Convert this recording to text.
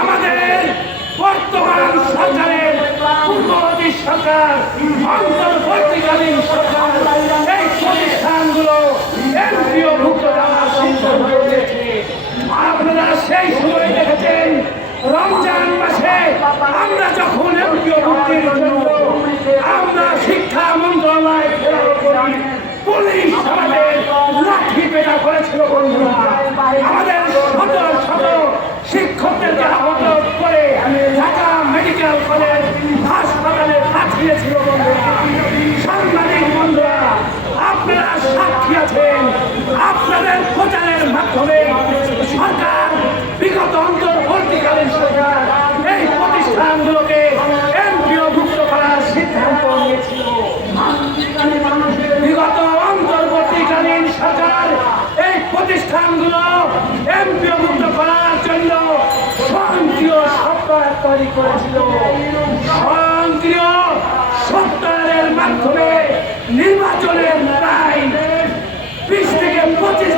আমাদের বর্তমান সরকারের পূর্ববর্তী সরকার অন্তর্বর্তীকালীন সরকার এই প্রতিষ্ঠানগুলো এমপিওভুক্ত করার সিদ্ধান্ত নিয়েছে। আপনারা সেই সময় দেখেছেন রমজান মাসে আমরা যখন এমপিওভুক্তির জন্য আমরা শিক্ষা মন্ত্রণালয় ঘেরাও করি, পুলিশ আমাদের লাঠি পেটা করেছিল। বন্ধুরা, আমাদের শত শত শিক্ষকদেরকে আহত করে ঢাকা মেডিকেল কলেজ হাসপাতালে পাঠিয়েছিল। বন্ধুরা, সাংবাদিক বন্ধুরা, আপনারা সাক্ষী আছেন। আপনাদের প্রচারের মাধ্যমে সরকার, বিগত অন্তর্বর্তীকালীন সরকার এই প্রতিষ্ঠানগুলোকে এমপিওভুক্ত করার সিদ্ধান্ত নিয়েছিল। বিগত অন্তর্বর্তীকালীন সরকার এই প্রতিষ্ঠানগুলো এমপিওভুক্ত করার জন্য স্বয়ংক্রিয় সফটওয়্যার তৈরি করেছিল। স্বয়ংক্রিয় সফটওয়্যারের মাধ্যমে নির্বাচনের প্রায় 20 থেকে 25